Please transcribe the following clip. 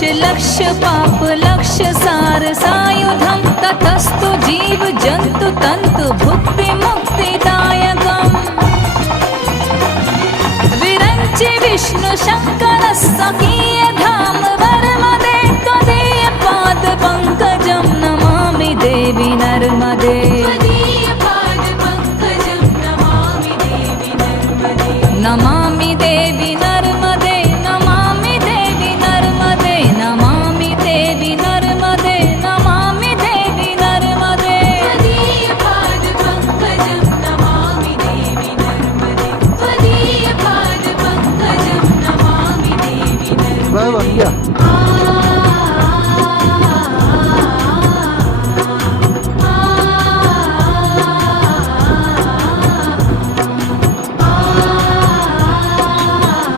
लक्ष्य पाप लक्ष्य सार सायुधं ततस्तु जीव जन्तु तन्तु भुक्ति मुक्तिदायकम् विरञ्चि विष्णु शङ्कर स्वकीय धाम वर्मदे त्वदीय पाद पङ्कजं नमामि देवी नर्मदे नमा